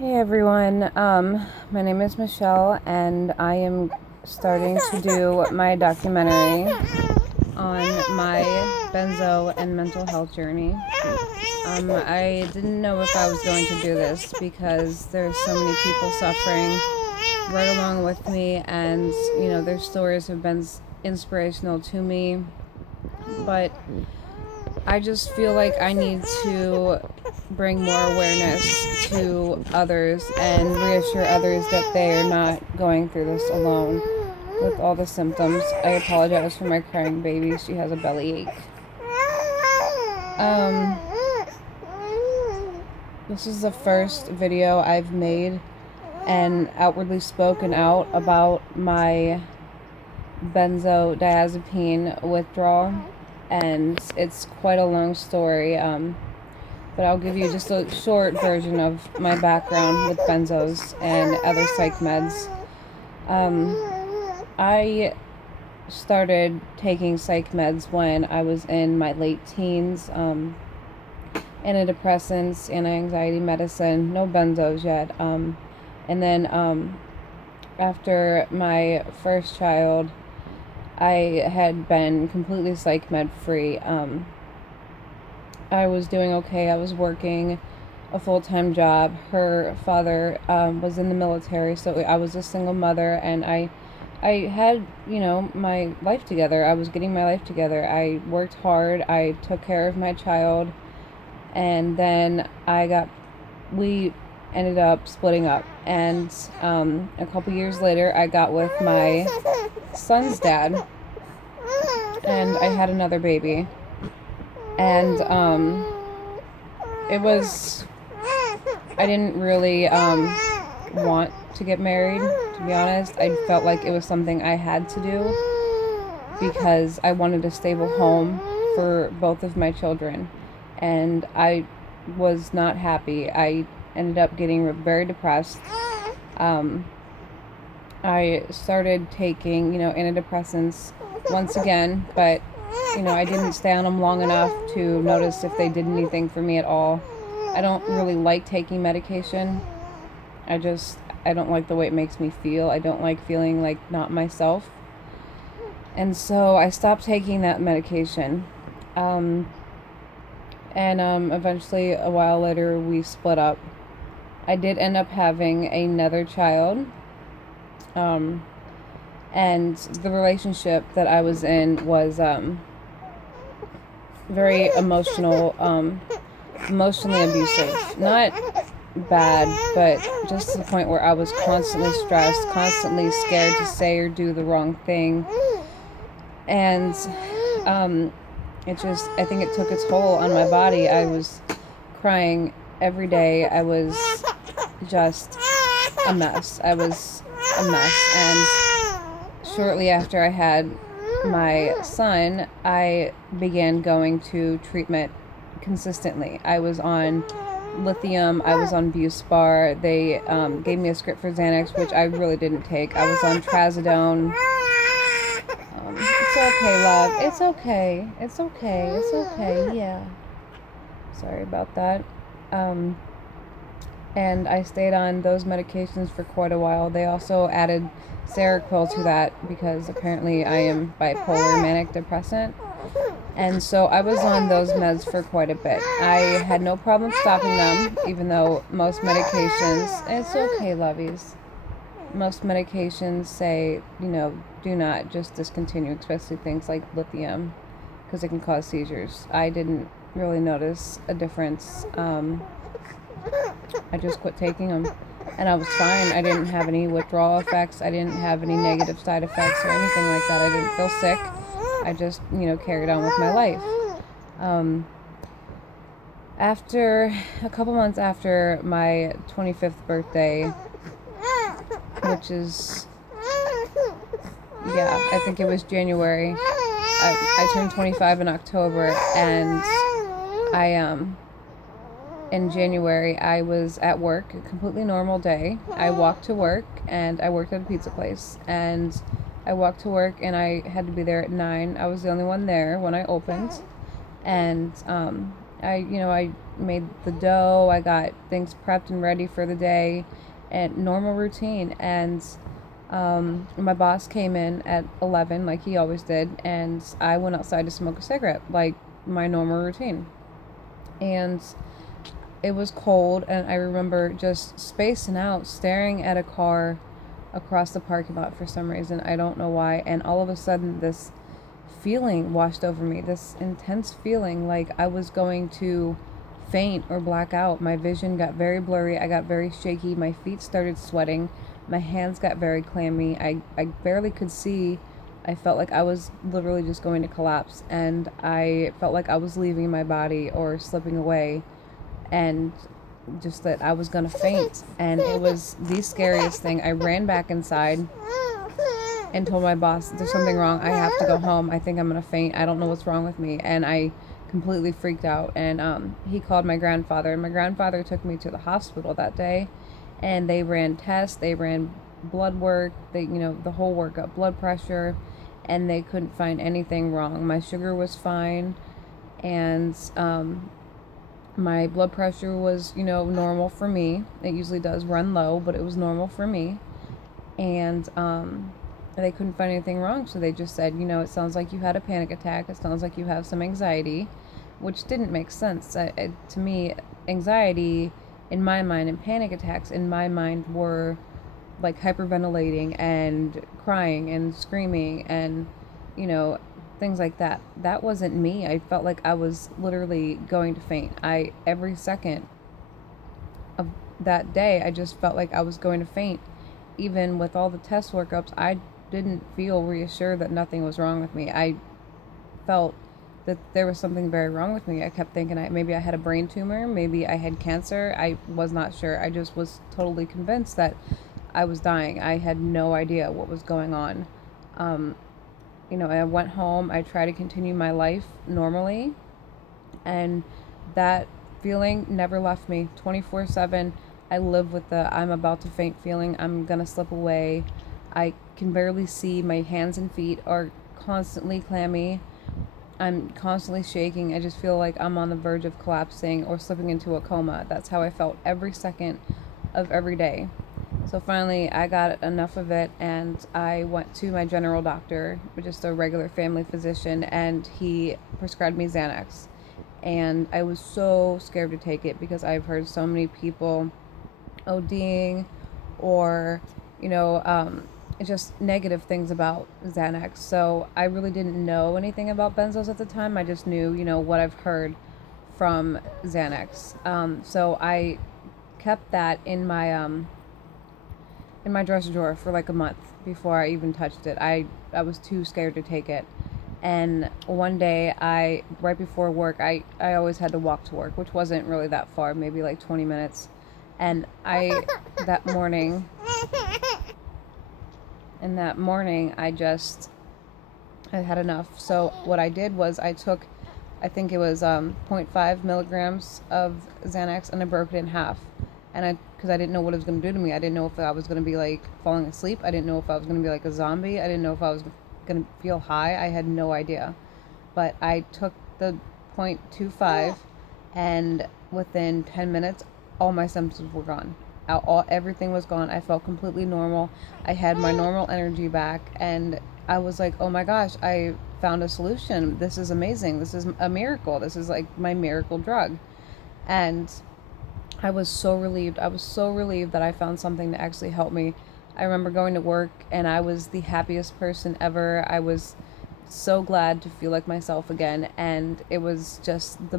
Hey everyone, my name is Michelle and I am starting to do my documentary on my benzo and mental health journey. I didn't know if I was going to do this because there's so many people suffering right along with me, and their stories have been inspirational to me, but I just feel like I need to bring more awareness to others and reassure others that they are not going through this alone with all the symptoms. I apologize for my crying baby. She has a bellyache. This is the first video I've made and outwardly spoken out about my benzodiazepine withdrawal, and it's quite a long story, but I'll give you just a short version of my background with benzos and other psych meds. I started taking psych meds when I was in my late teens, antidepressants, anti-anxiety medicine, no benzos yet, and then after my first child, I had been completely psych med free. I was doing okay. I was working a full-time job. Her father was in the military, so I was a single mother, and I had, my life together. I was getting my life together. I worked hard. I took care of my child, and then we ended up splitting up, and a couple years later I got with my son's dad, and I had another baby, and I didn't really want to get married, to be honest. I felt like it was something I had to do because I wanted a stable home for both of my children, and I was not happy. I ended up getting very depressed. I started taking, antidepressants once again, but, I didn't stay on them long enough to notice if they did anything for me at all. I don't really like taking medication. I don't like the way it makes me feel. I don't like feeling like not myself. And so I stopped taking that medication. And eventually, a while later, we split up. I did end up having another child, and the relationship that I was in was very emotionally abusive. Not bad, but just to the point where I was constantly stressed, constantly scared to say or do the wrong thing, and I think it took its toll on my body. I was crying every day. I was just a mess. And shortly after I had my son, I began going to treatment consistently. I was on lithium. I was on Buspar. They gave me a script for Xanax, which I really didn't take. I was on trazodone. It's okay, love. It's okay. It's okay. It's okay. Yeah. Sorry about that. And I stayed on those medications for quite a while. They also added Seroquel to that because apparently I am bipolar manic depressant. And so I was on those meds for quite a bit. I had no problem stopping them, even though most medications, it's okay, lovies. Most medications say, do not just discontinue, especially things like lithium, because it can cause seizures. I didn't really notice a difference. I just quit taking them, and I was fine. I didn't have any withdrawal effects. I didn't have any negative side effects or anything like that. I didn't feel sick. I just, carried on with my life. After a couple months after my 25th birthday, which is, I think it was January. I turned 25 in October, and in January, I was at work, a completely normal day. I walked to work, and I worked at a pizza place, and I walked to work, and I had to be there at 9. I was the only one there when I opened, and I made the dough, I got things prepped and ready for the day, and normal routine. And my boss came in at 11, like he always did, and I went outside to smoke a cigarette, like my normal routine. And it was cold, and I remember just spacing out, staring at a car across the parking lot for some reason. I don't know why. And all of a sudden, this feeling washed over me, this intense feeling like I was going to faint or black out. My vision got very blurry. I got very shaky. My feet started sweating. My hands got very clammy. I barely could see. I felt like I was literally just going to collapse, and I felt like I was leaving my body or slipping away, and just that I was gonna faint. And it was the scariest thing. I ran back inside and told my boss, there's something wrong. I have to go home. I think I'm gonna faint. I don't know what's wrong with me. And I completely freaked out. And he called my grandfather, and my grandfather took me to the hospital that day. And they ran tests, they ran blood work, they, the whole workup, blood pressure, and they couldn't find anything wrong. My sugar was fine, and my blood pressure was, normal for me. It usually does run low, but it was normal for me. And they couldn't find anything wrong, so they just said, it sounds like you had a panic attack. It sounds like you have some anxiety, which didn't make sense. To me, anxiety in my mind and panic attacks in my mind were like hyperventilating and crying and screaming and, things like that. That wasn't me. I felt like I was literally going to faint. Every second of that day, I just felt like I was going to faint. Even with all the test workups, I didn't feel reassured that nothing was wrong with me. I felt that there was something very wrong with me. I kept thinking maybe I had a brain tumor, maybe I had cancer. I was not sure. I just was totally convinced that I was dying. I had no idea what was going on. I went home. I tried to continue my life normally, and that feeling never left me. 24/7, I live with the I'm about to faint feeling. I'm gonna slip away. I can barely see. My hands and feet are constantly clammy. I'm constantly shaking. I just feel like I'm on the verge of collapsing or slipping into a coma. That's how I felt every second of every day. So finally, I got enough of it, and I went to my general doctor, just a regular family physician, and he prescribed me Xanax. And I was so scared to take it because I've heard so many people ODing or, just negative things about Xanax. So I really didn't know anything about benzos at the time. I just knew, what I've heard from Xanax. So I kept that in my dresser drawer for like a month before I even touched it. I was too scared to take it. And one day, right before work, I always had to walk to work, which wasn't really that far, maybe like 20 minutes. And that morning, I had enough. So what I did was I took, I think it was 0.5 milligrams of Xanax, and I broke it in half. And because I didn't know what it was going to do to me. I didn't know if I was going to be like falling asleep. I didn't know if I was going to be like a zombie. I didn't know if I was going to feel high. I had no idea. But I took the 0.25, and within 10 minutes, all my symptoms were gone. Everything was gone. I felt completely normal. I had my normal energy back, and I was like, oh my gosh, I found a solution. This is amazing. This is a miracle. This is like my miracle drug. And I was so relieved. I was so relieved that I found something to actually help me. I remember going to work, and I was the happiest person ever. I was so glad to feel like myself again, and it was just the most